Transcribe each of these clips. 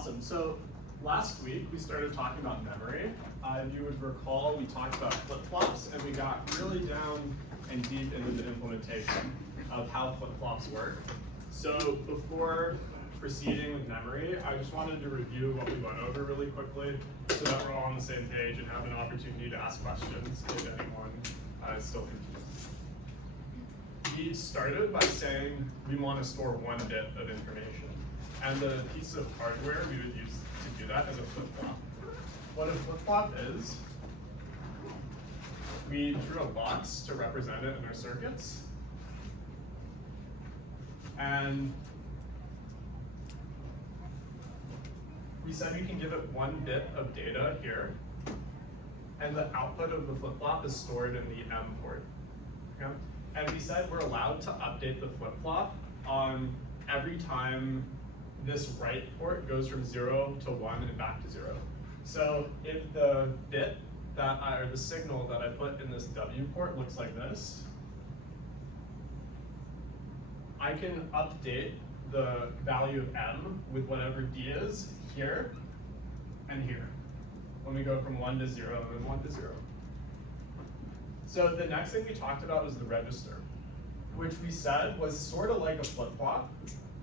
Awesome. So last week we started talking about memory. If you would recall, we talked about flip-flops and we got really down and deep into the implementation of how flip-flops work. So before proceeding with memory, I just wanted to review what we went over really quickly so that we're all on the same page and have an opportunity to ask questions if anyone is still confused. We started by saying we want to store one bit of information. And the piece of hardware we would use to do that is a flip-flop. What a flip-flop is, we drew a box to represent it in our circuits. And we said we can give it one bit of data here. And the output of the flip-flop is stored in the M port. Okay? And we said we're allowed to update the flip-flop on every time this write port goes from 0 to 1 and back to 0. So if the bit or the signal that I put in this W port looks like this, I can update the value of M with whatever D is here and here when we go from 1 to 0 and then 1 to 0. So the next thing we talked about was the register, which we said was sort of like a flip-flop,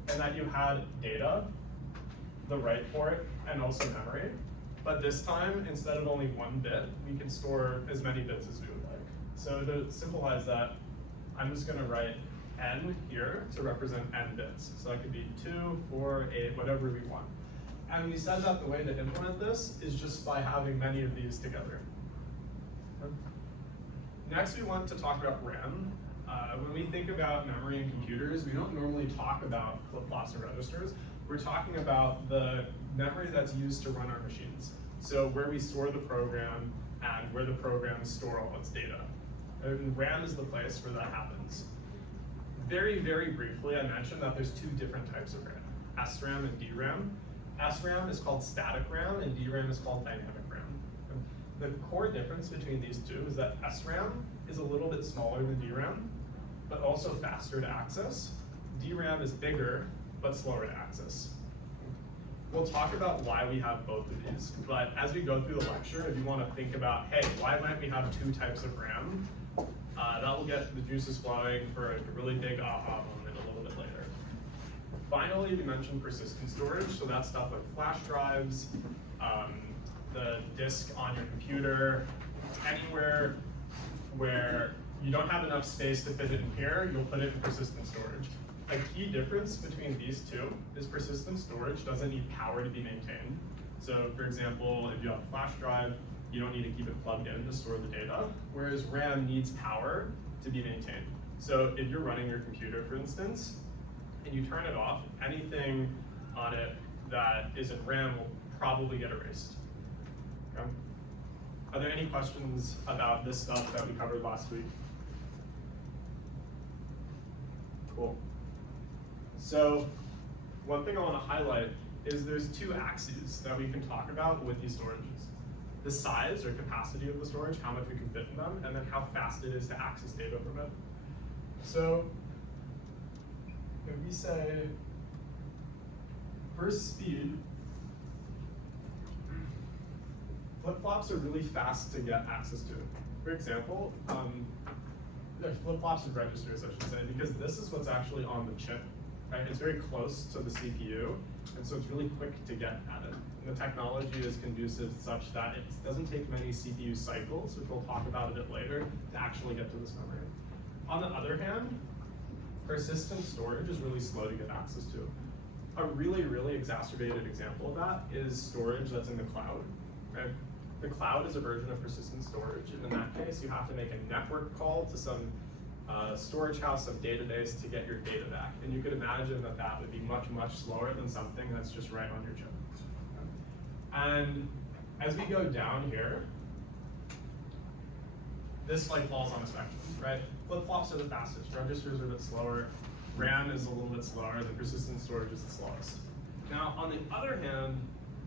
and that you had data, the write port, and also memory. But this time, instead of only one bit, we can store as many bits as we would like. So to simplify that, I'm just going to write n here to represent n bits. So that could be 2, 4, 8, whatever we want. And we said that the way to implement this is just by having many of these together. Next, we want to talk about RAM. When we think about memory in computers, we don't normally talk about flip-flops or registers. We're talking about the memory that's used to run our machines. So where we store the program and where the programs store all its data. And RAM is the place where that happens. Very, very briefly, I mentioned that there's two different types of RAM, SRAM and DRAM. SRAM is called static RAM and DRAM is called dynamic RAM. The core difference between these two is that SRAM is a little bit smaller than DRAM, but also faster to access. DRAM is bigger, but slower to access. We'll talk about why we have both of these, but as we go through the lecture, if you want to think about, hey, why might we have two types of RAM? That will get the juices flowing for a really big aha moment a little bit later. Finally, we mentioned persistent storage, so that's stuff like flash drives, the disk on your computer, anywhere where you don't have enough space to fit it in here, you'll put it in persistent storage. A key difference between these two is persistent storage doesn't need power to be maintained. So for example, if you have a flash drive, you don't need to keep it plugged in to store the data, whereas RAM needs power to be maintained. So if you're running your computer, for instance, and you turn it off, anything on it that isn't RAM will probably get erased. Okay? Are there any questions about this stuff that we covered last week? Cool. So one thing I want to highlight is there's two axes that we can talk about with these storages. The size or capacity of the storage, how much we can fit in them, and then how fast it is to access data from it. So if we say, for speed, flip-flops are really fast to get access to. For example, flip-flops and registers, I should say, because this is what's actually on the chip. Right? It's very close to the CPU, and so it's really quick to get at it. And the technology is conducive such that it doesn't take many CPU cycles, which we'll talk about a bit later, to actually get to this memory. On the other hand, persistent storage is really slow to get access to. A really, really exacerbated example of that is storage that's in the cloud. Right? The cloud is a version of persistent storage, and in that case, you have to make a network call to some storage house, some database to get your data back. And you could imagine that that would be much, much slower than something that's just right on your chip. And as we go down here, this like falls on a spectrum, right? Flip-flops are the fastest, registers are a bit slower, RAM is a little bit slower, the persistent storage is the slowest. Now, on the other hand,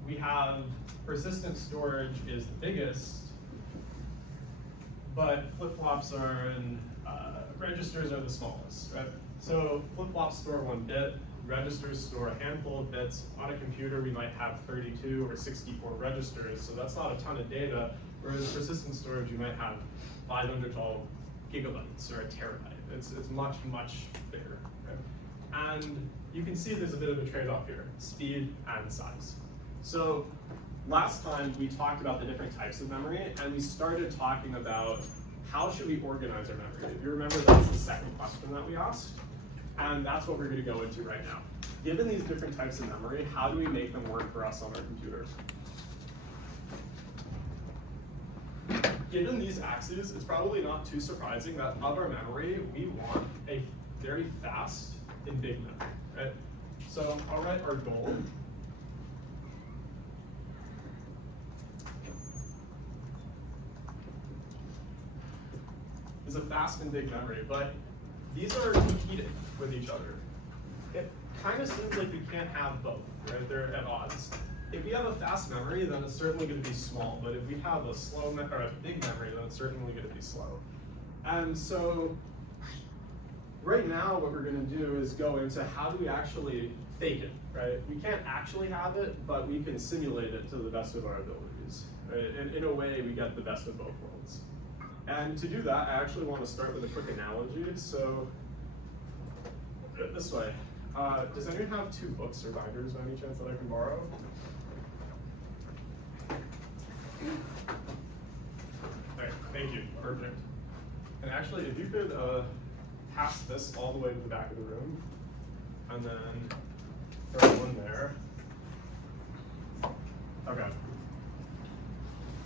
we have persistent storage is the biggest, but flip-flops are and registers are the smallest, right? So flip-flops store 1 bit, registers store a handful of bits. On a computer, we might have 32 or 64 registers, so that's not a ton of data, whereas for system storage, you might have 512 gigabytes or a terabyte. It's much, much bigger. Right? And you can see there's a bit of a trade-off here, speed and size. So last time we talked about the different types of memory, and we started talking about how should we organize our memory. If you remember, that's the second question that we asked, and that's what we're going to go into right now. Given these different types of memory, how do we make them work for us on our computers? Given these axes, it's probably not too surprising that of our memory, we want a very fast and big memory, right? So I'll write our goal. Is a fast and big memory, but these are competing with each other. It kind of seems like we can't have both, right? They're at odds. If we have a fast memory, then it's certainly going to be small, but if we have a or a big memory, then it's certainly going to be slow. And so right now, what we're going to do is go into how do we actually fake it, right? We can't actually have it, but we can simulate it to the best of our abilities, right? And in a way, we get the best of both worlds. And to do that, I actually want to start with a quick analogy. So this way. Does anyone have 2 books or binders by any chance that I can borrow? There, thank you, perfect. And actually, if you could pass this all the way to the back of the room, and then throw one there. Okay.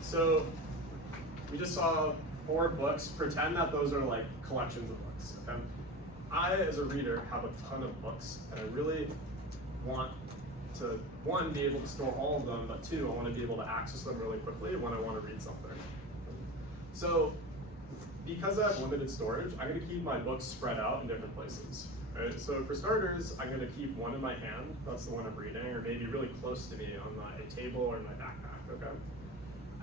So we just saw 4 books. Pretend that those are like collections of books. Okay? I, as a reader, have a ton of books, and I really want to, 1, be able to store all of them, but 2, I want to be able to access them really quickly when I want to read something. So because I have limited storage, I'm going to keep my books spread out in different places. Right? So for starters, I'm going to keep one in my hand, that's the one I'm reading, or maybe really close to me on a table or in my backpack, okay?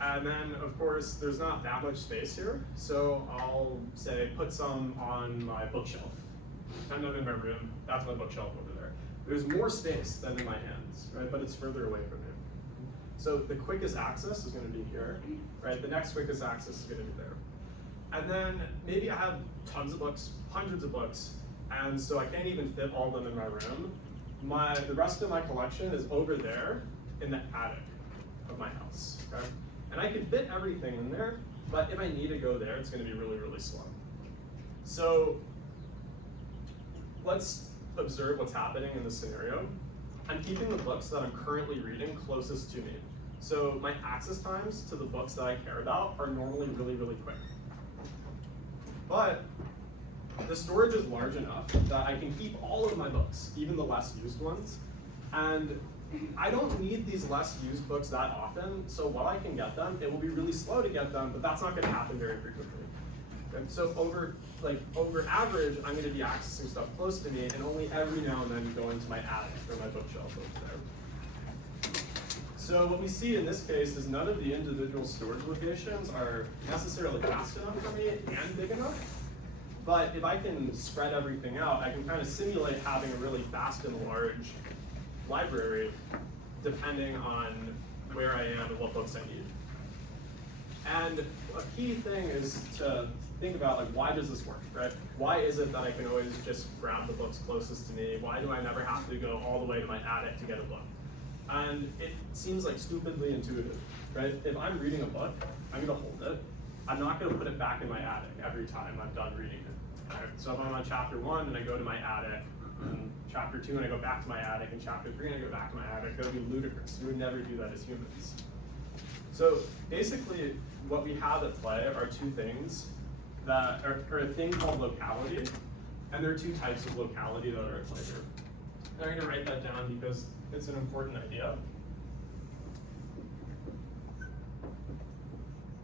And then, of course, there's not that much space here, so I'll say put some on my bookshelf. And then in my room, that's my bookshelf over there. There's more space than in my hands, right? But it's further away from me. So the quickest access is going to be here, right? The next quickest access is going to be there. And then maybe I have tons of books, hundreds of books, and so I can't even fit all of them in my room. The rest of my collection is over there in the attic of my house, okay? And I can fit everything in there, but if I need to go there, it's going to be really, really slow. So let's observe what's happening in this scenario. I'm keeping the books that I'm currently reading closest to me. So my access times to the books that I care about are normally really, really quick. But the storage is large enough that I can keep all of my books, even the less used ones. And I don't need these less used books that often, so while I can get them, it will be really slow to get them, but that's not going to happen very frequently. And so over average, I'm going to be accessing stuff close to me, and only every now and then go into my attic or my bookshelf over there. So what we see in this case is none of the individual storage locations are necessarily fast enough for me and big enough. But if I can spread everything out, I can kind of simulate having a really fast and large library depending on where I am and what books I need. And a key thing is to think about, like, why does this work, right? Why is it that I can always just grab the books closest to me? Why do I never have to go all the way to my attic to get a book? And it seems like stupidly intuitive, right? If I'm reading a book, I'm gonna hold it. I'm not gonna put it back in my attic every time I'm done reading it. Right? So if I'm on chapter 1 and I go to my attic, and chapter 2 and I go back to my attic, and chapter 3 and I go back to my attic, that would be ludicrous. We would never do that as humans. So basically, what we have at play are 2 things that are a thing called locality, and there are 2 types of locality that are at play here. And I'm gonna write that down because it's an important idea.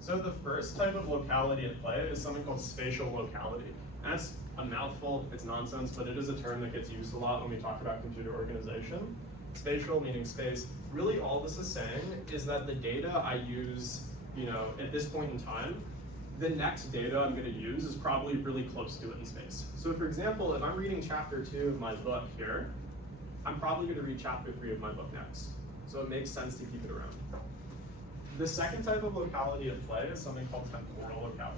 So the first type of locality at play is something called spatial locality. And that's a mouthful, it's nonsense, but it is a term that gets used a lot when we talk about computer organization. Spatial meaning space. Really all this is saying is that the data I use, at this point in time the next data I'm going to use is probably really close to it in space. So for example, if I'm reading chapter 2 of my book here, I'm probably going to read chapter 3 of my book next. So it makes sense to keep it around. The second type of locality at play is something called temporal locality.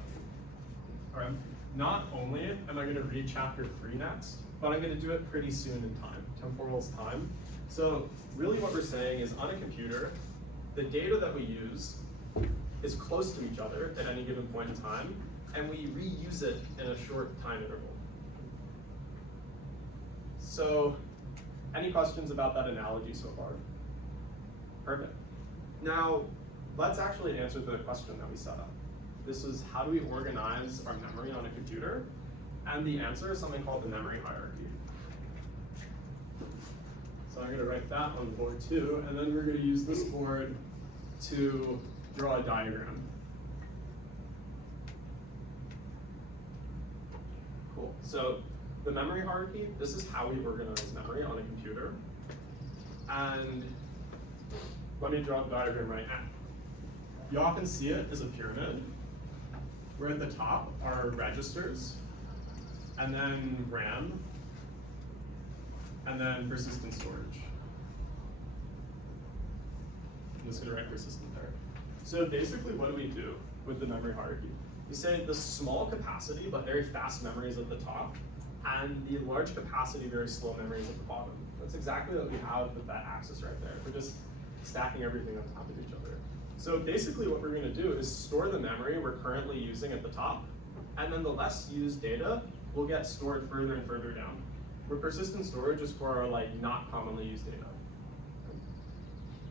All right. Not only am I going to read chapter 3 next, but I'm going to do it pretty soon in time. Temporal is time. So really what we're saying is on a computer, the data that we use is close to each other at any given point in time, and we reuse it in a short time interval. So any questions about that analogy so far? Perfect. Now, let's actually answer the question that we set up. This is how do we organize our memory on a computer? And the answer is something called the memory hierarchy. So I'm going to write that on board too, and then we're going to use this board to draw a diagram. Cool. So the memory hierarchy, this is how we organize memory on a computer. And let me draw the diagram right now. You often see it as a pyramid, where at the top are registers, and then RAM, and then persistent storage. I'm just going to write persistent there. So basically, what do we do with the memory hierarchy? We say the small capacity, but very fast memories at the top, and the large capacity, very slow memories at the bottom. That's exactly what we have with that axis right there. We're just stacking everything on top of each other. So basically what we're going to do is store the memory we're currently using at the top, and then the less used data will get stored further and further down. Where persistent storage is for our not commonly used data.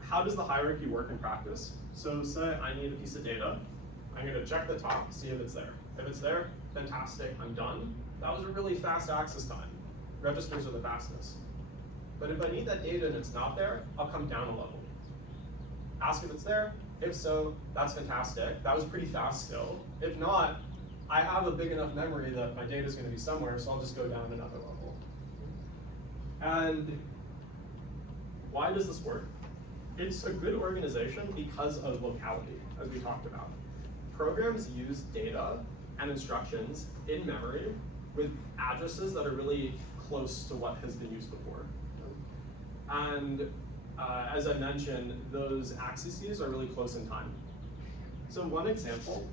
How does the hierarchy work in practice? So say I need a piece of data. I'm going to check the top, see if it's there. If it's there, fantastic, I'm done. That was a really fast access time. Registers are the fastest. But if I need that data and it's not there, I'll come down a level. Ask if it's there. If so, that's fantastic. That was pretty fast still. If not, I have a big enough memory that my data is going to be somewhere, so I'll just go down another level. And why does this work? It's a good organization because of locality, as we talked about. Programs use data and instructions in memory with addresses that are really close to what has been used before. And as I mentioned, those axes are really close in time. So one example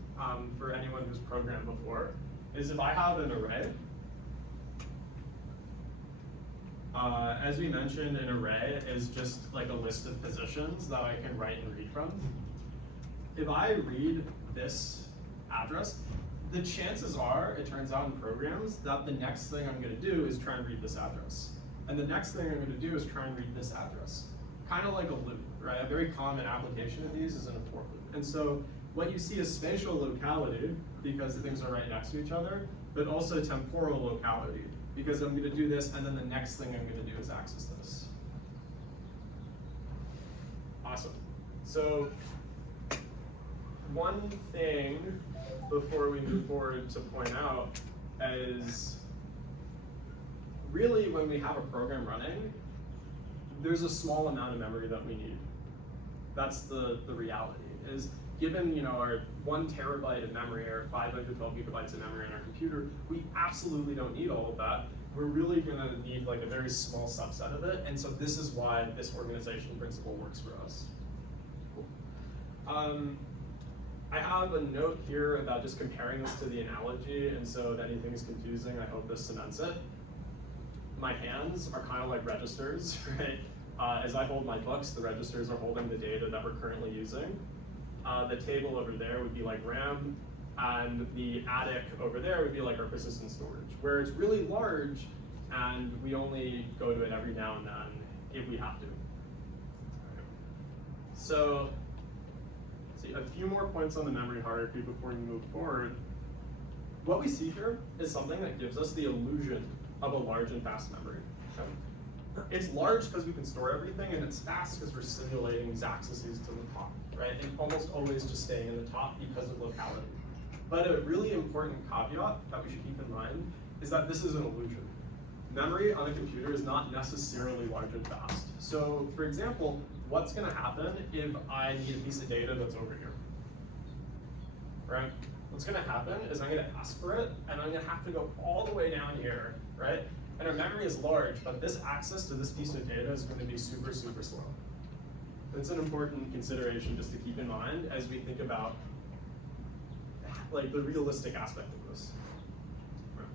for anyone who's programmed before is if I have an array. As we mentioned, an array is just like a list of positions that I can write and read from. If I read this address, the chances are, it turns out in programs, that the next thing I'm going to do is try and read this address. And the next thing I'm going to do is try and read this address. Kind of like a loop, right? A very common application of these is in a for loop. And so what you see is spatial locality, because things are right next to each other, but also temporal locality, because I'm going to do this, and then the next thing I'm going to do is access this. Awesome. So one thing before we move forward to point out is really when we have a program running, there's a small amount of memory that we need. That's the reality, is given our 1 terabyte of memory or 512 gigabytes of memory in our computer, we absolutely don't need all of that. We're really gonna need a very small subset of it, and so this is why this organization principle works for us. Cool. I have a note here about just comparing this to the analogy, and so if anything is confusing, I hope this cements it. My hands are kind of like registers, right? As I hold my books, the registers are holding the data that we're currently using. The table over there would be like RAM, and the attic over there would be like our persistent storage, where it's really large, and we only go to it every now and then if we have to. So, let's see, a few more points on the memory hierarchy before we move forward. What we see here is something that gives us the illusion of a large and fast memory. It's large because we can store everything, and it's fast because we're simulating these axes to the top, right? And almost always just staying in the top because of locality. But a really important caveat that we should keep in mind is that this is an illusion. Memory on a computer is not necessarily large and fast. So for example, what's gonna happen if I need a piece of data that's over here, right? what's gonna happen is I'm gonna ask for it, and I'm gonna have to go all the way down here, right? And our memory is large, but this access to this piece of data is gonna be super, super slow. That's an important consideration just to keep in mind as we think about like the realistic aspect of this. Right.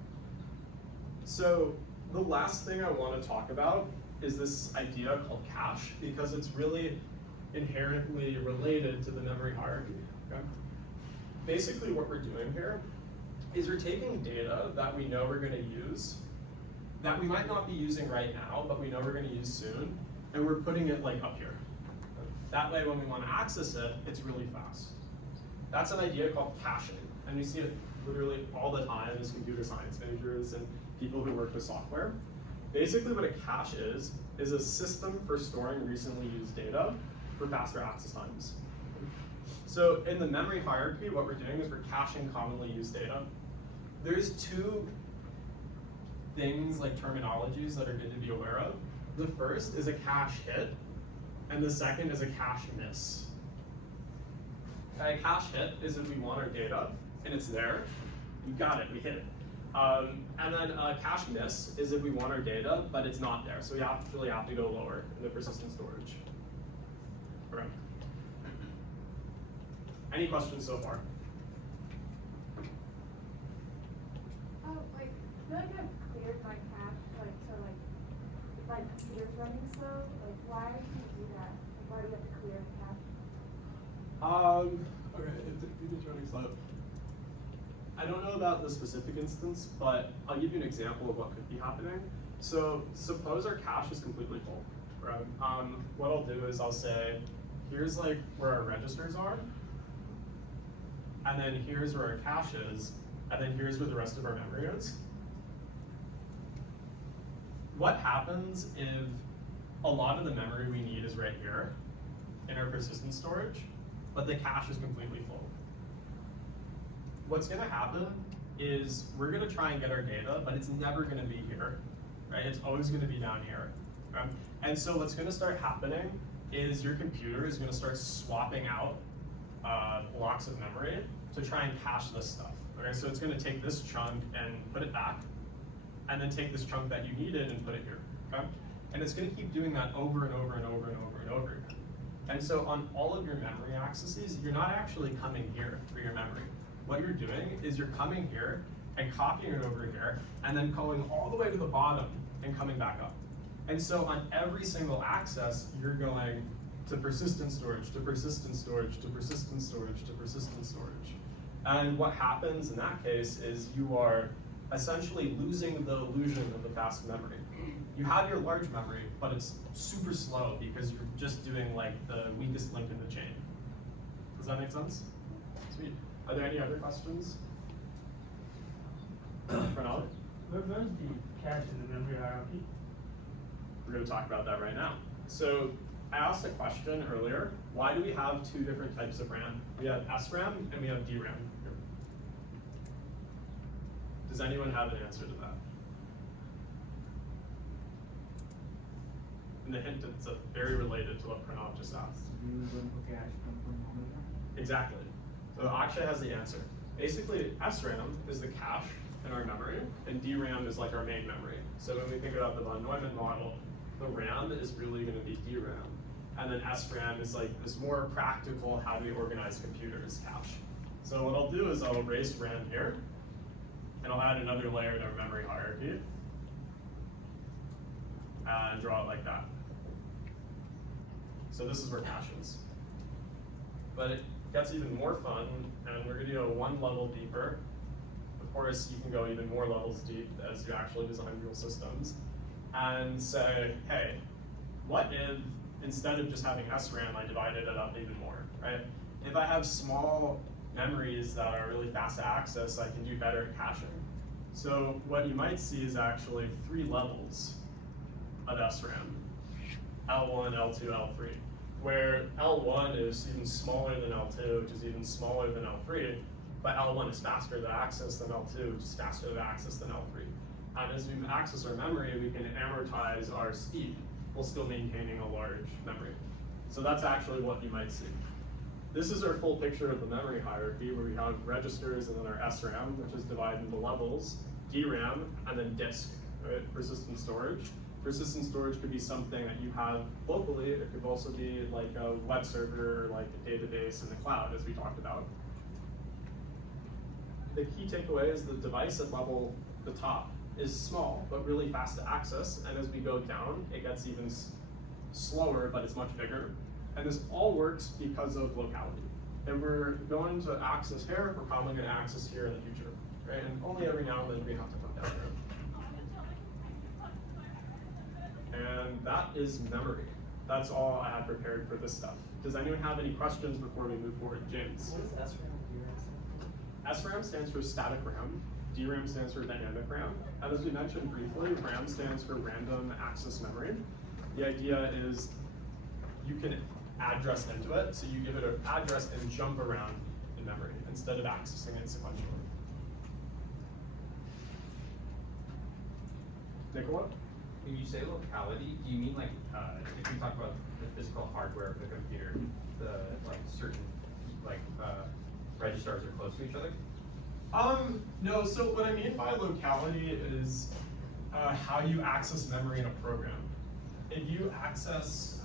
So the last thing I want to talk about is this idea called cache, because it's really inherently related to the memory hierarchy. Okay? Basically what we're doing here is we're taking data that we know we're going to use, that we might not be using right now, but we know we're going to use soon, and we're putting it like up here. That way when we want to access it, it's really fast. That's an idea called caching, and you see it literally all the time as computer science majors and people who work with software. Basically what a cache is a system for storing recently used data for faster access times. So in the memory hierarchy, what we're doing is we're caching commonly used data. There's two things like terminologies that are good to be aware of. The first is a cache hit, and the second is a cache miss. A cache hit is if we want our data and it's there, we got it, we hit it. And then a cache miss is if we want our data, but it's not there. So we actually have to go lower in the persistent storage. Okay. Any questions so far? Oh, like, I feel like I've cleared my cache, like, so like, if my computer's running slow, like, why do you do that? Why do you have to clear the cache? Okay, if the computer's running slow. I don't know about the specific instance, but I'll give you an example of what could be happening. So suppose our cache is completely full, right? What I'll do is I'll say, here's like where our registers are, and then here's where our cache is, and then here's where the rest of our memory is. What happens if a lot of the memory we need is right here in our persistent storage, but the cache is completely full? What's gonna happen is we're gonna try and get our data, but it's never gonna be here, right? It's always gonna be down here. Okay? And so what's gonna start happening is your computer is gonna start swapping out blocks of memory to try and cache this stuff. Okay, so it's gonna take this chunk and put it back, and then take this chunk that you needed and put it here. Okay? And it's gonna keep doing that over and over and over and over and over again. And so on all of your memory accesses, you're not actually coming here for your memory. What you're doing is you're coming here and copying it over here, and then going all the way to the bottom and coming back up. And so on every single access, you're going to persistent storage, to persistent storage, to persistent storage, to persistent storage. And what happens in that case is you are essentially losing the illusion of the fast memory. You have your large memory, but it's super slow because you're just doing like the weakest link in the chain. Does that make sense? Sweet. Are there any other questions? Pranav? Where's the cache in the memory hierarchy? We're going to talk about that right now. So I asked a question earlier. Why do we have two different types of RAM? We have SRAM and we have DRAM. Does anyone have an answer to that? And the hint is very related to what Pranav just asked. Exactly. So Akshay has the answer. Basically, SRAM is the cache in our memory, and DRAM is like our main memory. So when we think about the von Neumann model, the RAM is really going to be DRAM. And then SRAM is like this more practical, how do we organize computers cache. So what I'll do is I'll erase RAM here, and I'll add another layer in our memory hierarchy, and draw it like that. So this is where cache is. But it gets even more fun, and we're gonna go one level deeper. Of course, you can go even more levels deep as you actually design real systems, and say, hey, what if instead of just having SRAM, I divided it up even more, right? If I have small memories that are really fast to access, I can do better at caching. So what you might see is actually 3 levels of SRAM, L1, L2, L3, where L1 is even smaller than L2, which is even smaller than L3, but L1 is faster to access than L2, which is faster to access than L3. And as we access our memory, we can amortize our speed while still maintaining a large memory. So that's actually what you might see. this is our full picture of the memory hierarchy, where we have registers and then our SRAM, which is divided into levels, DRAM, and then disk, right? Persistent storage. Persistent storage could be something that you have locally. It could also be like a web server, or like a database in the cloud, as we talked about. The key takeaway is the device at level, the top, is small, but really fast to access. And as we go down, it gets even slower, but it's much bigger. And this all works because of locality. And we're going to access here, we're probably going to access here in the future, right? And only every now and then we have to come down here. And that is memory. That's all I have prepared for this stuff. Does anyone have any questions before we move forward? James? What is SRAM and DRAM? SRAM stands for static RAM. DRAM stands for dynamic RAM. And as we mentioned briefly, RAM stands for random access memory. The idea is you can address into it, so you give it an address and jump around in memory instead of accessing it sequentially. Nicola? When you say locality, do you mean like if we talk about the physical hardware of the computer, the like certain registers are close to each other? No, so what I mean by locality is how you access memory in a program. If you access,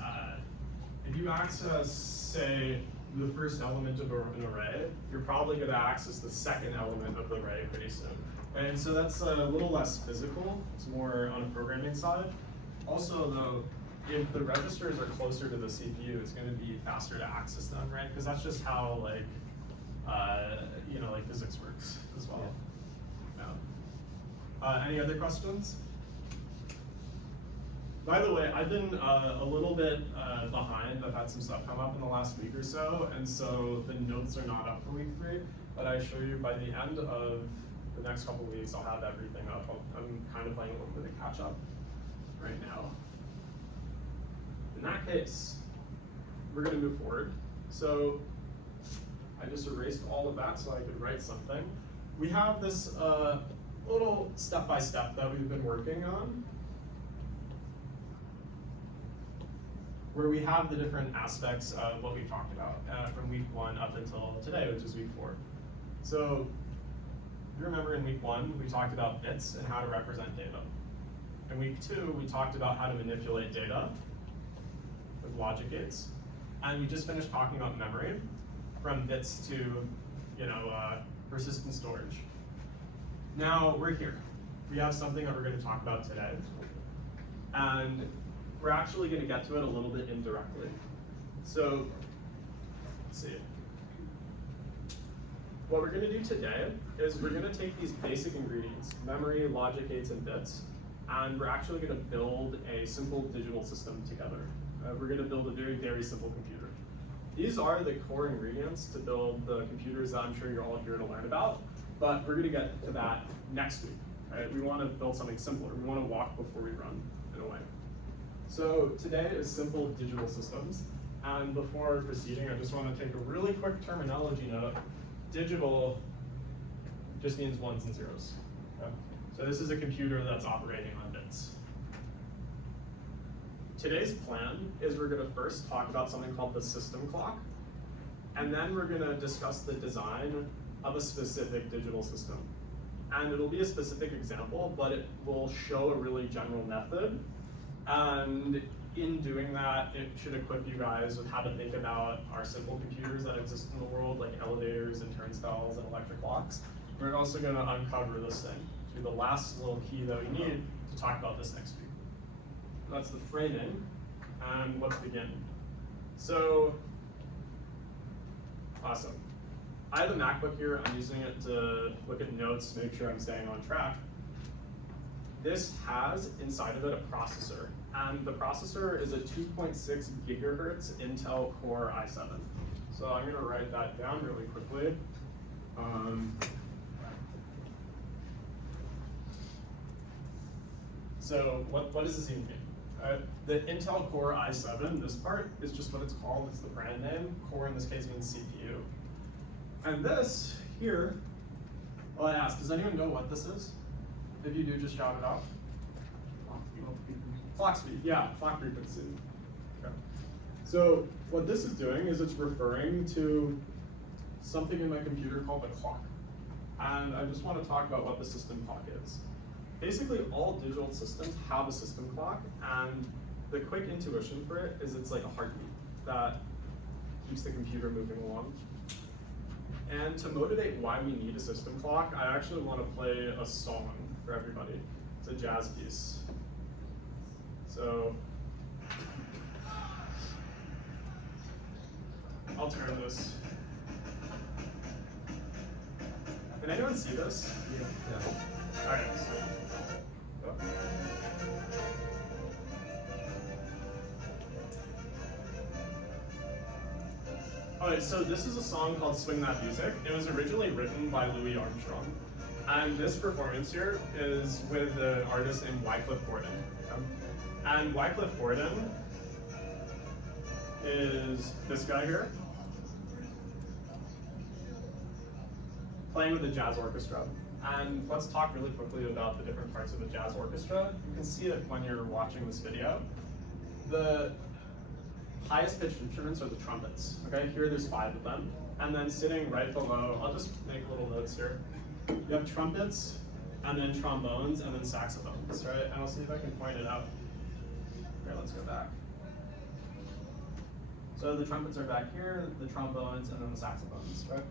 say, the first element of an array, you're probably going to access the second element of the array pretty soon. And so that's a little less physical. It's more on a programming side. Also, though, if the registers are closer to the CPU, it's going to be faster to access them, right? Because that's just how like physics works as well. Yeah. Any other questions? By the way, I've been a little bit behind. I've had some stuff come up in the last week or so, and so the notes are not up for week 3, but I assure you by the end of the next couple of weeks, I'll have everything up. I'm kind of playing a little bit of catch up right now. In that case, we're gonna move forward. So I just erased all of that so I could write something. We have this little step-by-step that we've been working on, where we have the different aspects of what we've talked about from week 1 up until today, which is week 4. So you remember in week 1, we talked about bits and how to represent data. In week 2, we talked about how to manipulate data with logic gates. And we just finished talking about memory, from bits to persistent storage. Now we're here. We have something that we're going to talk about today. And we're actually going to get to it a little bit indirectly. So let's see. What we're going to do today is we're going to take these basic ingredients, memory, logic gates, and bits, and we're actually going to build a simple digital system together. We're going to build a very, very simple computer. These are the core ingredients to build the computers that I'm sure you're all here to learn about, but we're going to get to that next week. Right? We want to build something simpler. We want to walk before we run, in a way. So today is simple digital systems, and before proceeding, I just want to take a really quick terminology note. Digital just means ones and zeros. Okay? So this is a computer that's operating on bits. Today's plan is we're going to first talk about something called the system clock, and then we're going to discuss the design of a specific digital system. And it'll be a specific example, but it will show a really general method. And in doing that, it should equip you guys with how to think about our simple computers that exist in the world, like elevators and turnstiles and electric clocks. We're also going to uncover this thing, which will be the last little key that we need to talk about this next week. That's the framing, and let's begin. So, awesome. I have a MacBook here. I'm using it to look at notes, make sure I'm staying on track. This has inside of it a processor, and the processor is a 2.6 gigahertz Intel Core i7. So I'm going to write that down really quickly. So what does this even mean? The Intel Core i7, this part is just what it's called. It's the brand name. Core in this case means CPU. And this here, well, I asked, does anyone know what this is? If you do, just shout it out. Clock speed, yeah, clock frequency. Okay. So what this is doing is it's referring to something in my computer called the clock. And I just want to talk about what the system clock is. Basically, all digital systems have a system clock, and the quick intuition for it is it's like a heartbeat that keeps the computer moving along. And to motivate why we need a system clock, I actually want to play a song for everybody. It's a jazz piece. So I'll turn this. Can anyone see this? Yeah. Alright, so. Alright, so this is a song called Swing That Music. It was originally written by Louis Armstrong. And this performance here is with the artist named Wycliffe Gordon. And Wycliffe Gordon is this guy here, playing with the jazz orchestra. And let's talk really quickly about the different parts of the jazz orchestra. You can see it when you're watching this video. The highest pitched instruments are the trumpets. Okay, here there's 5 of them. And then sitting right below, I'll just make little notes here. You have trumpets, and then trombones, and then saxophones, right? And I'll see if I can point it out. Here, let's go back. So the trumpets are back here, the trombones, and then the saxophones, right?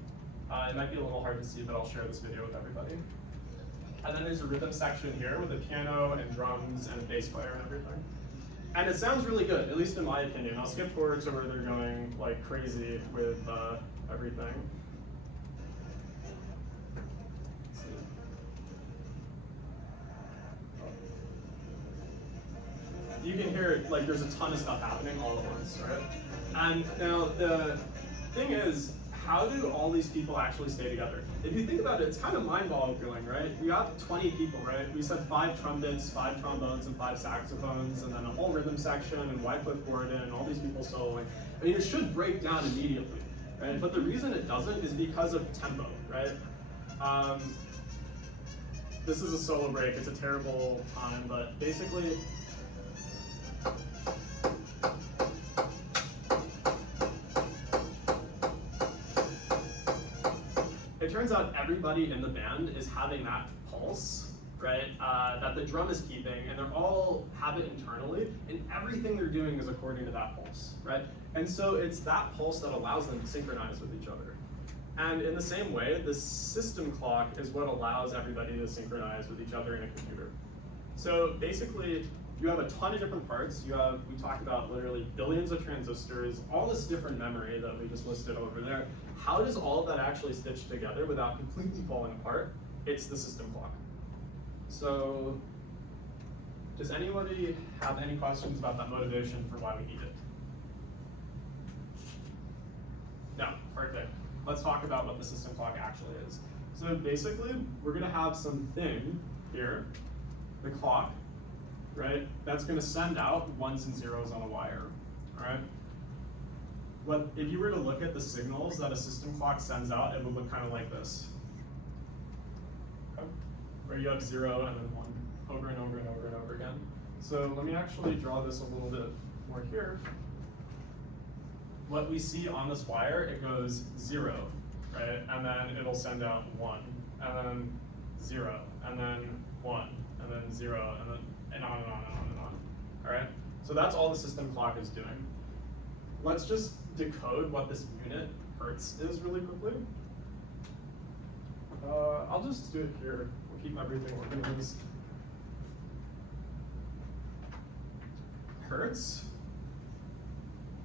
It might be a little hard to see, but I'll share this video with everybody. And then there's a rhythm section here with a piano and drums and a bass player and everything. And it sounds really good, at least in my opinion. I'll skip forward to where they're going like crazy with everything. You can hear it, like there's a ton of stuff happening all at once, right? And now the thing is, how do all these people actually stay together? If you think about it, it's kind of mind-boggling, right? We got 20 people, right? We said 5 trumpets, 5 trombones, and 5 saxophones, and then a whole rhythm section, and Wycliffe Gordon, and all these people soloing. I mean, it should break down immediately, right? But the reason it doesn't is because of tempo, right? This is a solo break. It's a terrible time, but basically, it turns out everybody in the band is having that pulse, right, that the drum is keeping, and they're all have it internally, and everything they're doing is according to that pulse, right? And so it's that pulse that allows them to synchronize with each other. And in the same way, the system clock is what allows everybody to synchronize with each other in a computer. So basically, you have a ton of different parts. We talked about literally billions of transistors, all this different memory that we just listed over there. How does all of that actually stitch together without completely falling apart? It's the system clock. So does anybody have any questions about that motivation for why we need it? No, perfect. Let's talk about what the system clock actually is. So basically, we're gonna have something here, the clock, right? That's gonna send out 1s and 0s on a wire, all right? But if you were to look at the signals that a system clock sends out, it would look kind of like this. Okay? Where you have 0 and then 1, over and over and over and over again. So let me actually draw this a little bit more here. What we see on this wire, it goes 0, right? And then it'll send out 1, and then 0, and then 1, and then 0, and then and on and on and on and on. All right? So that's all the system clock is doing. Let's just decode what this unit hertz is really quickly. I'll just do it here. We'll keep everything organized. Hertz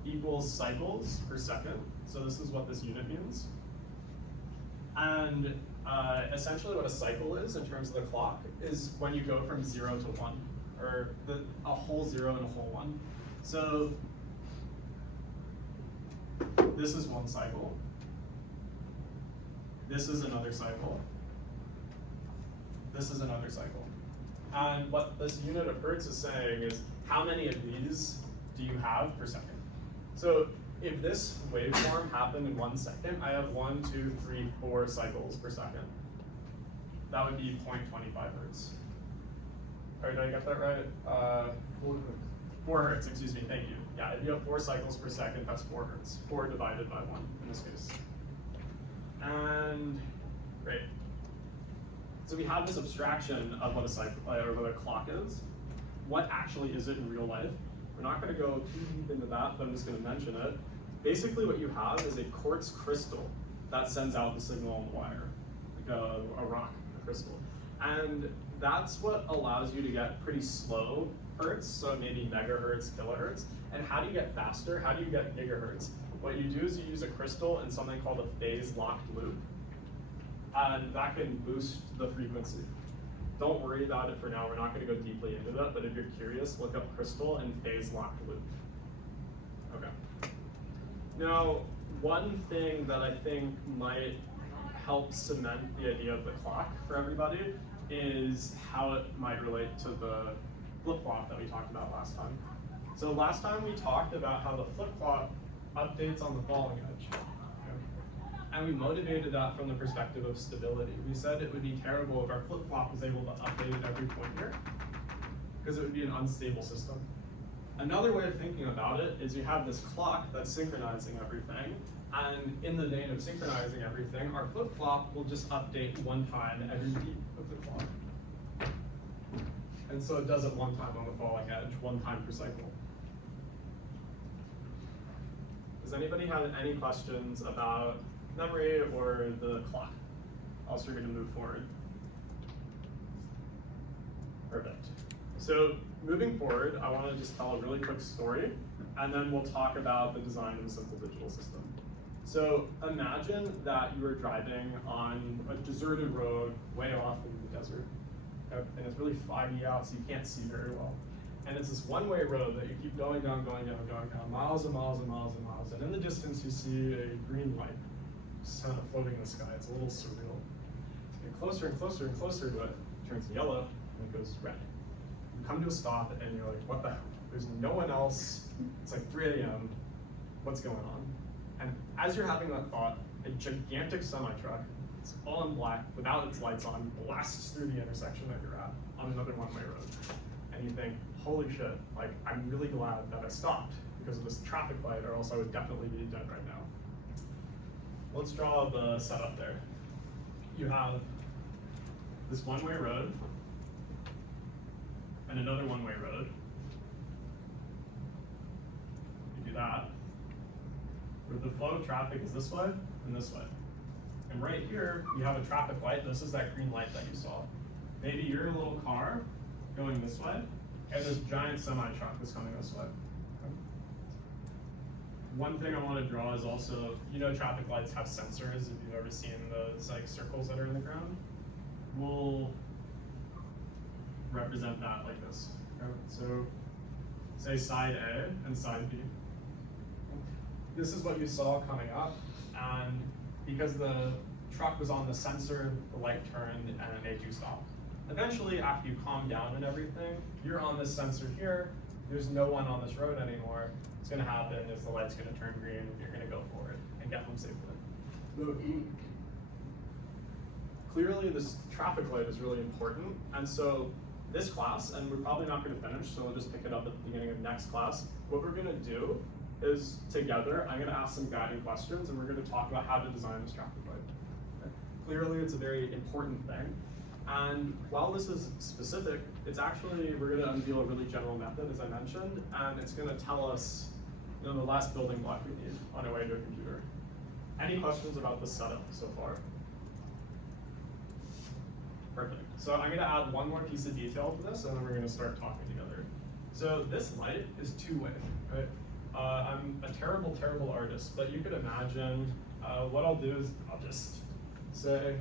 equals cycles per second. So this is what this unit means. And essentially what a cycle is in terms of the clock is when you go from 0 to 1, or a whole 0 and a whole 1. So this is one cycle. This is another cycle. This is another cycle. And what this unit of hertz is saying is how many of these do you have per second? So if this waveform happened in 1 second, I have 1, 2, 3, 4 cycles per second. That would be 0.25 hertz. All right, did I get that right? 4 hertz, excuse me, thank you. Yeah, if you have 4 cycles per second, that's 4 hertz. 4 divided by 1 in this case. And great. So we have this abstraction of what a cycle or what a clock is. What actually is it in real life? We're not going to go too deep into that, but I'm just going to mention it. Basically, what you have is a quartz crystal that sends out the signal on the wire, like a rock, a crystal. And that's what allows you to get pretty slow hertz, so maybe megahertz, kilohertz. And how do you get faster? How do you get gigahertz? What you do is you use a crystal in something called a phase-locked loop, and that can boost the frequency. Don't worry about it for now, we're not going to go deeply into that, but if you're curious, look up crystal and phase-locked loop. Okay. Now, one thing that I think might help cement the idea of the clock for everybody is how it might relate to the flip-flop that we talked about last time. So last time we talked about how the flip-flop updates on the falling edge. Okay. And we motivated that from the perspective of stability. We said it would be terrible if our flip-flop was able to update at every point here, because it would be an unstable system. Another way of thinking about it is you have this clock that's synchronizing everything, and in the vein of synchronizing everything, our flip-flop will just update one time every beat of the clock. And so it does it one time on the falling edge, one time per cycle. Does anybody have any questions about memory or the clock? Else we're going to move forward. Perfect. So moving forward, I want to just tell a really quick story, and then we'll talk about the design of a simple digital system. So imagine that you are driving on a deserted road way off in the desert, and it's really foggy out, so you can't see very well. And it's this one-way road that you keep going down, miles and miles and miles and miles. And in the distance, you see a green light just kind of floating in the sky. It's a little surreal. You get closer and closer and closer to it. It turns yellow, and it goes red. You come to a stop, and you're like, what the hell? There's no one else. It's like 3 a.m. What's going on? And as you're having that thought, a gigantic semi-truck, it's all in black, without its lights on, blasts through the intersection that you're at on another one-way road. And you think, holy shit, like, I'm really glad that I stopped because of this traffic light, or else I would definitely be dead right now. Let's draw the setup there. You have this one-way road and another one-way road. You do that, where the flow of traffic is this way and this way. And right here, you have a traffic light. This is that green light that you saw. Maybe your little car going this way, and this giant semi-truck is coming this way. Okay. One thing I want to draw is also, you know, traffic lights have sensors. If you've ever seen those like circles that are in the ground, we'll represent that like this. Okay. So say side A and side B. This is what you saw coming up, and because the truck was on the sensor, the light turned and it made you stop. Eventually, after you calm down and everything, you're on this sensor here, there's no one on this road anymore. What's gonna happen is the light's gonna turn green, you're gonna go for it and get home safely. Clearly, this traffic light is really important, and so this class, and we're probably not gonna finish, so we'll just pick it up at the beginning of next class. What we're gonna do is, together, I'm gonna ask some guiding questions, and we're gonna talk about how to design this traffic light. Okay? Clearly, it's a very important thing. And while this is specific, it's actually, we're gonna unveil a really general method, as I mentioned, and it's gonna tell us, you know, the last building block we need on our way to a computer. Any questions about the setup so far? Perfect. So I'm gonna add one more piece of detail to this, and then we're gonna start talking together. So this light is two-way, right? I'm a terrible, terrible artist, but you could imagine, what I'll do is I'll just say,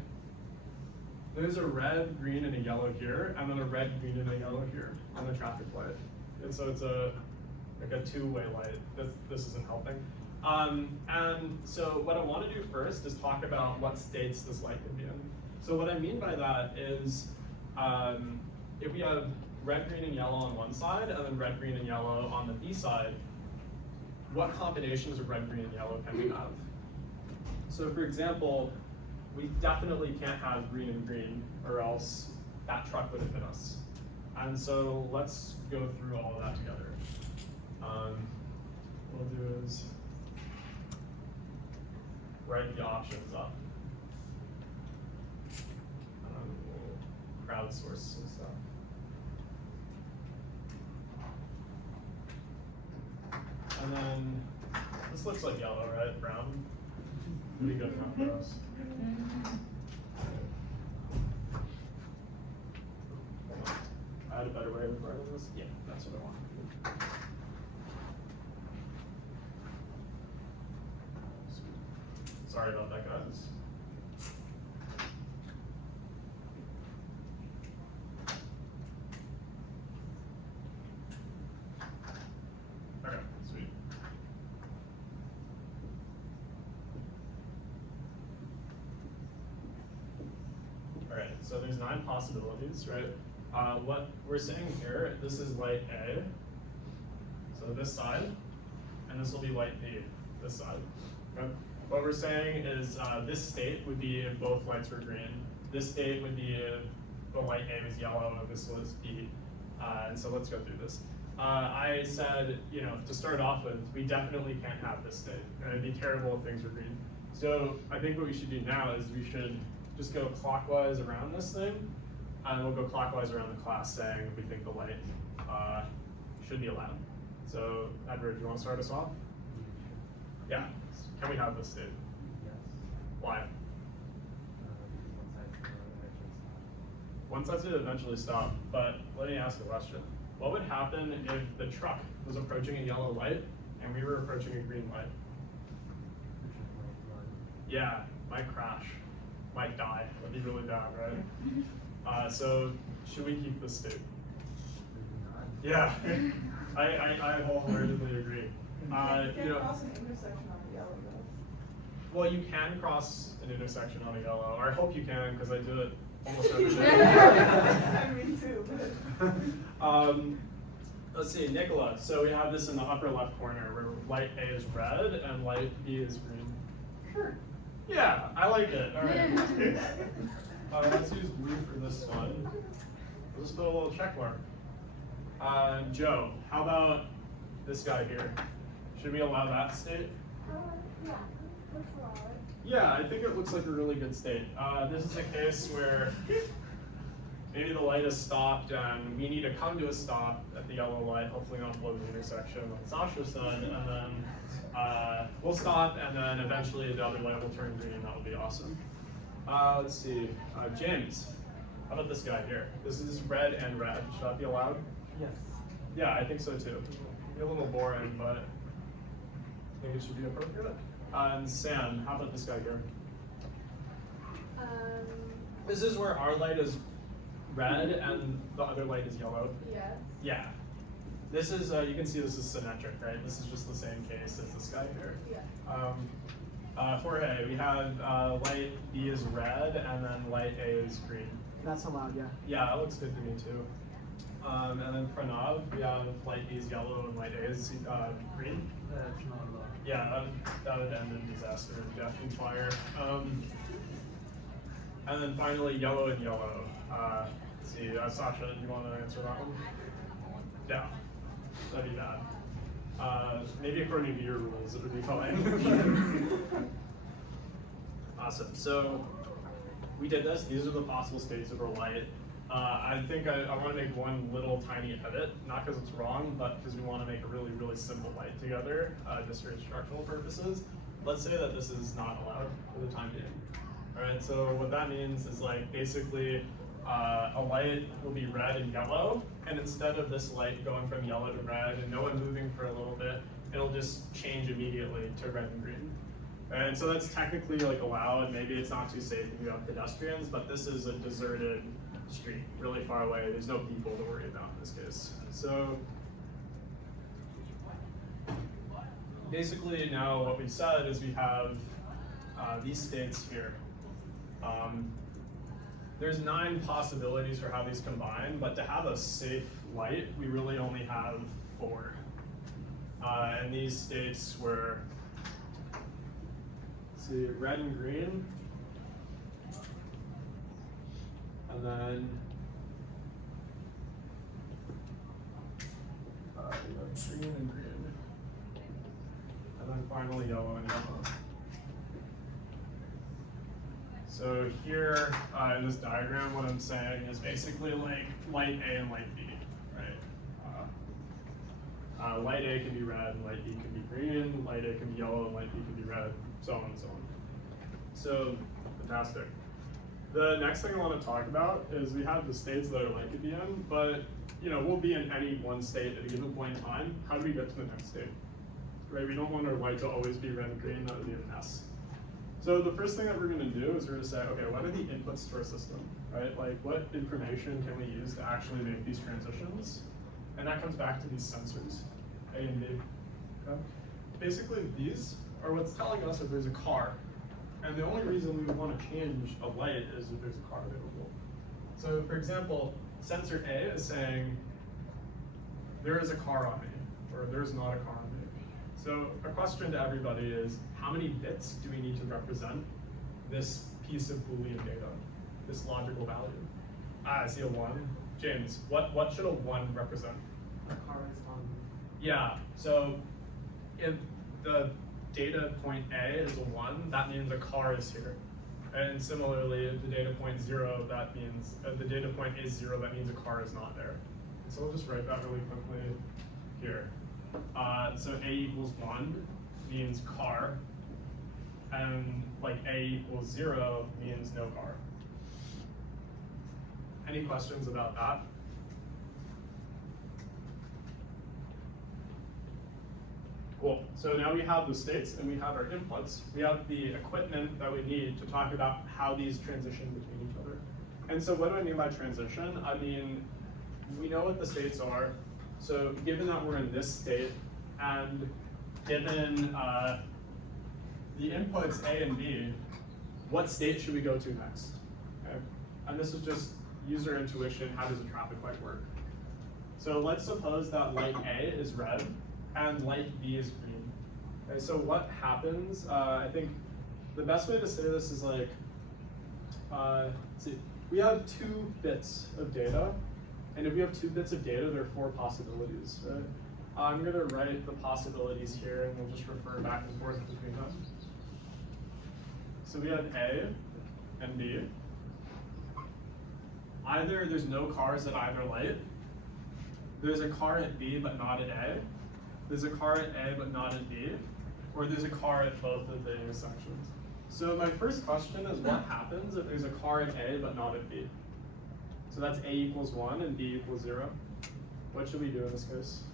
there's a red, green, and a yellow here, and then a red, green, and a yellow here on the traffic light. And so it's like a two-way light. This isn't helping. And so what I want to do first is talk about what states this light could be in. So what I mean by that is, if we have red, green, and yellow on one side, and then red, green, and yellow on the B side, what combinations of red, green, and yellow can we have? So for example, we definitely can't have green and green, or else that truck would have hit us. And so let's go through all of that together. what we'll do is write the options up. We'll crowdsource some stuff. And then this looks like yellow, right? Brown. Pretty good enough for us. I had a better way of writing this. Yeah, that's what I want. Sorry about that, guys. Okay, sweet. All right, so there's 9 possibilities, right? What we're saying here, this is light A, so this side, and this will be light B, this side. Okay? What we're saying is this state would be if both lights were green. This state would be if the light A was yellow and this was B. And so let's go through this. I said, you know, to start off with, we definitely can't have this state, and it'd be terrible if things were green. So I think what we should do now is we should just go clockwise around this thing, and we'll go clockwise around the class saying we think the light should be allowed. So Edward, do you want to start us off? Yeah. Can we have this state? Yes. Why? One side One side should eventually stop, but let me ask a question. What would happen if the truck was approaching a yellow light and we were approaching a green light? Yeah, might crash, might die. That'd be really bad, right? So should we keep this state? Yeah, I wholeheartedly agree. You can't You know, cross an intersection on a yellow though. well, you can cross an intersection on a yellow, or I hope you can, because I do it almost every day. I mean too, but. Let's see, Nicola. So we have this in the upper left corner where light A is red and light B is green. Sure. Yeah, I like it. All right. Let's use blue for this one. We'll just put a little check mark. Joe, how about this guy here? Should we allow that state? Yeah, let's allow it. Yeah, I think it looks like a really good state. This is a case where maybe the light has stopped and we need to come to a stop at the yellow light, hopefully not below the intersection like Sasha said, and then we'll stop and then eventually the other light will turn green. That would be awesome. Let's see, James, how about this guy here? This is red and red. Should that be allowed? Yes. Yeah, I think so too. Be a little boring, but I think it should be appropriate. And Sam, how about this guy here? This is where our light is red and the other light is yellow. Yes. Yeah. This is, you can see this is symmetric, right? This is just the same case as this guy here. Yeah. Jorge, we have light B is red and then light A is green. That's allowed, yeah. Yeah, that looks good to me too. And then Pranav, we have light B is yellow and light A is green. That's not allowed. Yeah, that would end in disaster, death and fire. And then finally, yellow and yellow. Let's see, Sasha, do you want to answer that one? Yeah, that'd be bad. Maybe according to your rules, it would be fine. Awesome. So we did this. These are the possible states of our light. I think I want to make one little tiny edit, not because it's wrong, but because we want to make a really, really simple light together, just for instructional purposes. Let's say that this is not allowed for the time being. All right, so what that means is like basically a light will be red and yellow, and instead of this light going from yellow to red and no one moving for a little bit, it'll just change immediately to red and green. And so that's technically like allowed. Maybe it's not too safe if you have pedestrians, but this is a deserted street, really far away. There's no people to worry about in this case. So basically now what we've said is we have these states here. There's 9 possibilities for how these combine, but to have a safe light, we really only have 4. And these states were, let's see, red and green, and then we have green and green. finally yellow and yellow. So here in this diagram, what I'm saying is basically like light A and light B, right? Light A can be red, light B can be green, light A can be yellow, and light B can be red, so on and so on. So, fantastic. The next thing I want to talk about is we have the states that our light could be in, but we'll be in any one state at a given point in time. How do we get to the next state? Right? We don't want our light to always be red and green, that would be a mess. So the first thing that we're going to do is we're going to say, okay, what are the inputs to our system, right? Like what information can we use to actually make these transitions? And that comes back to these sensors, A and B. Okay? Basically, these are what's telling us if there's a car. And the only reason we would want to change a light is if there's a car available. So for example, sensor A is saying, there is a car on me, or there's not a car on me. So a question to everybody is, how many bits do we need to represent this piece of Boolean data, this logical value? I see a 1. James, what should a 1 represent? The car is on. Yeah, so if the data point A is a 1, that means a car is here. And similarly, if the data point 0, that means, if the data point is 0, that means a car is not there. So we'll just write that really quickly here. So A equals 1 means car, and like A equals 0 means no car. Any questions about that? Cool. So now we have the states and we have our inputs. We have the equipment that we need to talk about how these transition between each other. And so what do I mean by transition? I mean, we know what the states are. So given that we're in this state and given the inputs A and B, what state should we go to next? Okay. And this is just user intuition. How does a traffic light work? So let's suppose that light A is red and light B is green. Okay, so what happens, I think the best way to say this is like, let's see, we have 2 bits of data, and if we have 2 bits of data, there are 4 possibilities, right? I'm gonna write the possibilities here, and we'll just refer back and forth between them. So we have A and B. Either there's no cars at either light, there's a car at B but not at A, there's a car at A but not at B, or there's a car at both of the intersections. So my first question is, what happens if there's a car at A but not at B? So that's A equals 1 and B equals 0. What should we do in this case?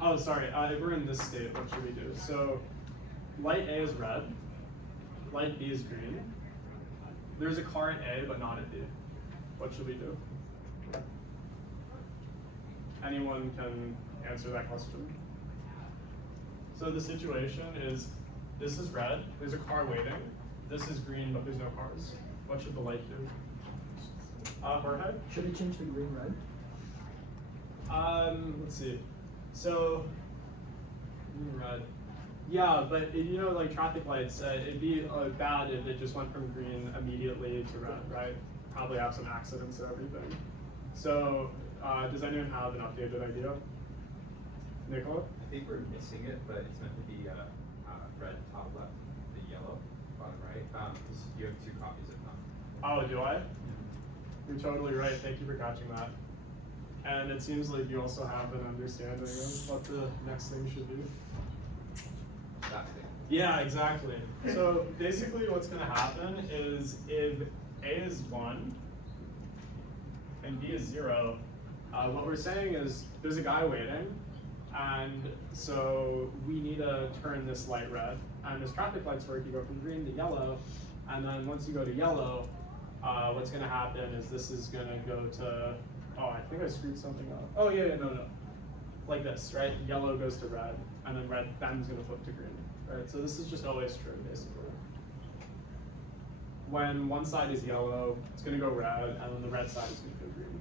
Oh, sorry, if we're in this state, what should we do? So light A is red, light B is green. There's a car at A but not at B. What should we do? Anyone can answer that question. So the situation is, this is red, there's a car waiting. This is green, but there's no cars. What should the light do? Jorge? Should we change the green red? Let's see. So, green, red. Yeah, but like traffic lights, it'd be bad if it just went from green immediately to red, right? Probably have some accidents and everything. So, does anyone have an updated idea? Nicola? I think we're missing it, but it's meant to be red top left, the yellow bottom right. You have 2 copies of them. Oh, do I? You're totally right. Thank you for catching that. And it seems like you also have an understanding of what the next thing should be. That thing. Yeah, exactly. So basically what's going to happen is if A is 1 and B is 0, what we're saying is there's a guy waiting, and so we need to turn this light red. And as traffic lights work, you go from green to yellow, and then once you go to yellow, what's going to happen is this is going to go to, oh, I think I screwed something up. Oh, yeah, no. Like this, right? Yellow goes to red, and then red then's going to flip to green, right? So this is just always true, basically. When one side is yellow, it's going to go red, and then the red side is going to go green.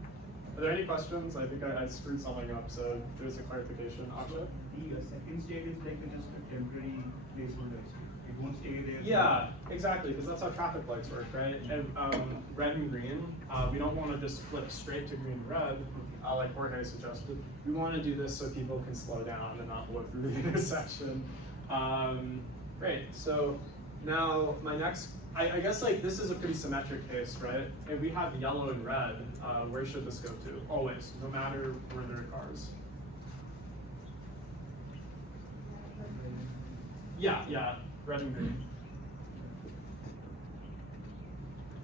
Are there any questions? I think I screwed something up, so there's a clarification. Akshay? The second state is like just a temporary placeholder state. It don't stay there. Yeah, exactly, because that's how traffic lights work, right? And, red and green, we don't want to just flip straight to green and red, like Jorge suggested. We want to do this so people can slow down and not look through the intersection. Great, so now my next, I guess like this is a pretty symmetric case, right? If we have yellow and red, where should this go to? Always, no matter where there are cars. Yeah, red and green.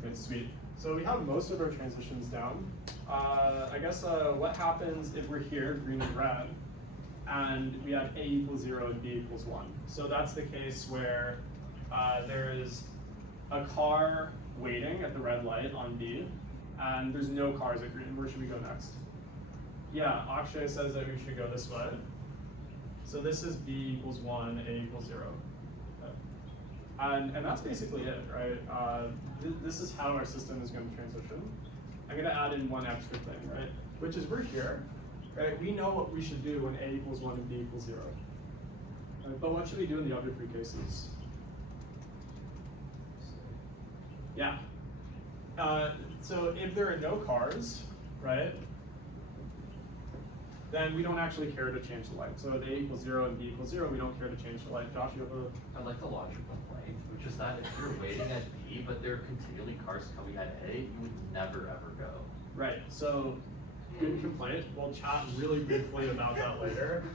Okay, sweet. So we have most of our transitions down. I guess what happens if we're here, green and red, and we have A equals 0 and B equals 1. So that's the case where there is a car waiting at the red light on B, and there's no cars at green. Where should we go next? Yeah, Akshay says that we should go this way. So this is B equals 1, A equals 0. Okay. And that's basically it, right? This is how our system is going to transition. I'm going to add in one extra thing, right? Which is we're here, right? We know what we should do when A equals 1 and B equals 0. Right? But what should we do in the other three cases? Yeah. So if there are no cars, right? Then we don't actually care to change the light. So if A equals 0 and B equals 0, we don't care to change the light. Josh, you have a... I like the logic complaint, which is that if you're waiting at B, but there are continually cars coming at A, you would never ever go. Right, so good complaint. We'll chat really briefly about that later.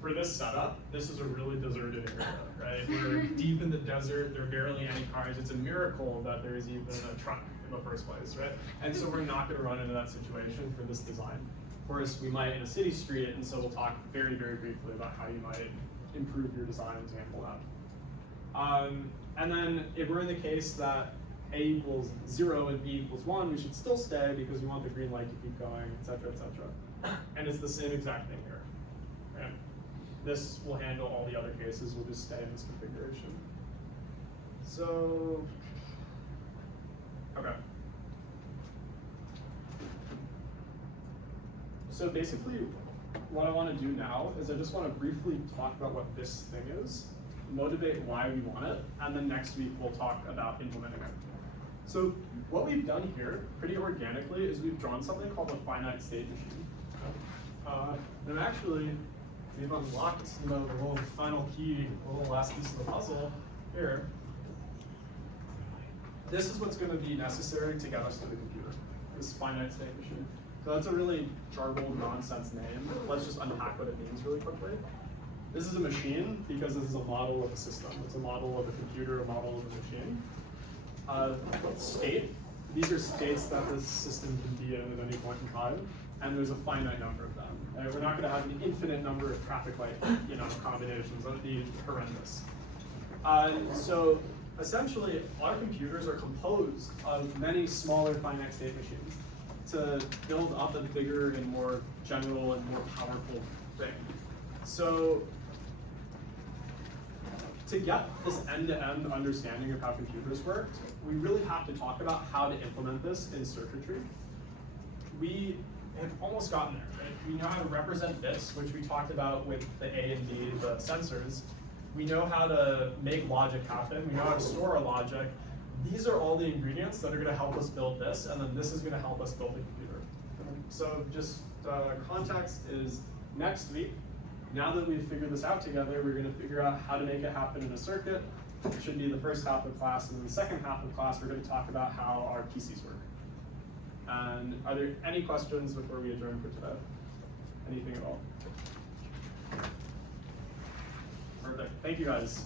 For this setup, this is a really deserted area, right? We're deep in the desert, there are barely any cars. It's a miracle that there is even a truck in the first place, right? And so we're not gonna run into that situation for this design. Of course, we might in a city street, and so we'll talk very, very briefly about how you might improve your design to handle that. And then if we're in the case that A equals 0 and B equals 1, we should still stay because we want the green light to keep going, et cetera, et cetera. And it's the same exact thing here, right? This will handle all the other cases, we'll just stay in this configuration. So, okay. So basically, what I want to do now is I just want to briefly talk about what this thing is, motivate why we want it, and then next week we'll talk about implementing it. So what we've done here, pretty organically, is we've drawn something called a finite state machine. And actually, we've unlocked the little final key, the little last piece of the puzzle here. This is what's going to be necessary to get us to the computer, this finite state machine. So that's a really jarbled nonsense name. Let's just unpack what it means really quickly. This is a machine because this is a model of a system. It's a model of a computer, a model of a machine. State, these are states that this system can be in at any point in time, and there's a finite number of them. And we're not going to have an infinite number of traffic light, combinations. That would be horrendous. So essentially, our computers are composed of many smaller finite state machines to build up a bigger and more general and more powerful thing. So to get this end-to-end understanding of how computers work, we really have to talk about how to implement this in circuitry. We have almost gotten there, right? We know how to represent bits, which we talked about with the A and D, the sensors. We know how to make logic happen. We know how to store a logic. These are all the ingredients that are going to help us build this, and then this is going to help us build a computer. So just context is next week, now that we've figured this out together, we're going to figure out how to make it happen in a circuit. It should be the first half of class, and then the second half of class, we're going to talk about how our PCs work. And are there any questions before we adjourn for today? Anything at all? Perfect. Thank you, guys.